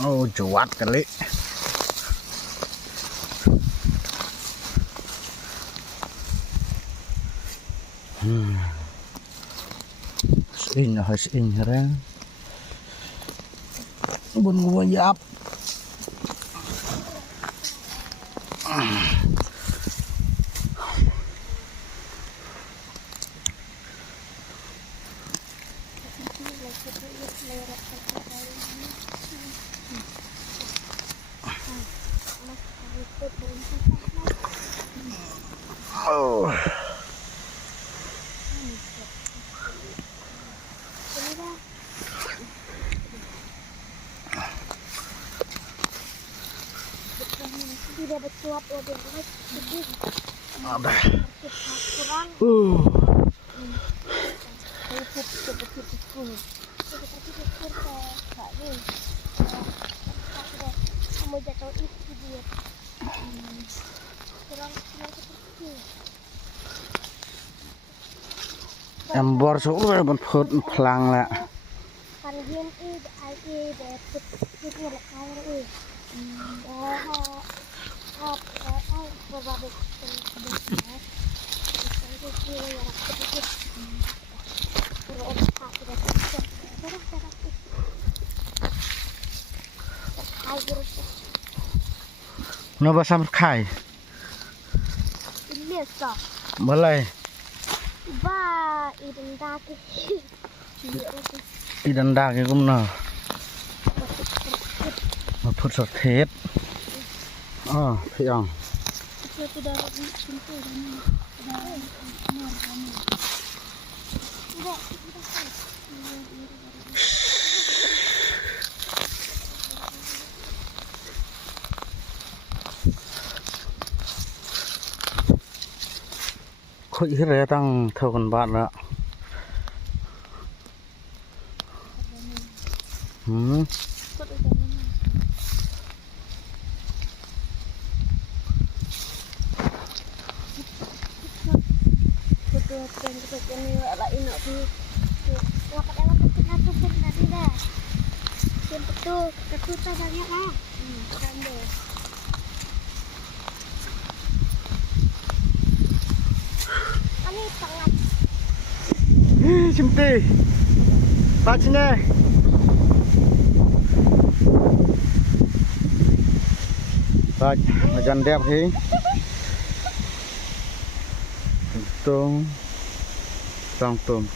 Oh, cuat kali. Hasin herang. Bun gua yap. Oh. Tidak bersuap lebih baik sedih. Ada. Kurang. Cukup seperti itu. Seperti itu tak ni. Kamu jatuh itu dia. Kurang seperti itu. Em bor số bên phượt phlang lạ. Kan hiên i ai i để phượt phượt như là ai rồi. Nó bao sam khai. Mulai. Ba idendaki. Idenda cái cũng nào. Mà phượt sọt hết. Thấy không? Khôi hết rồi tăng thâu con bạn nữa. Chim tê ba chín nè rồi mà dần đẹp thế tôm tôm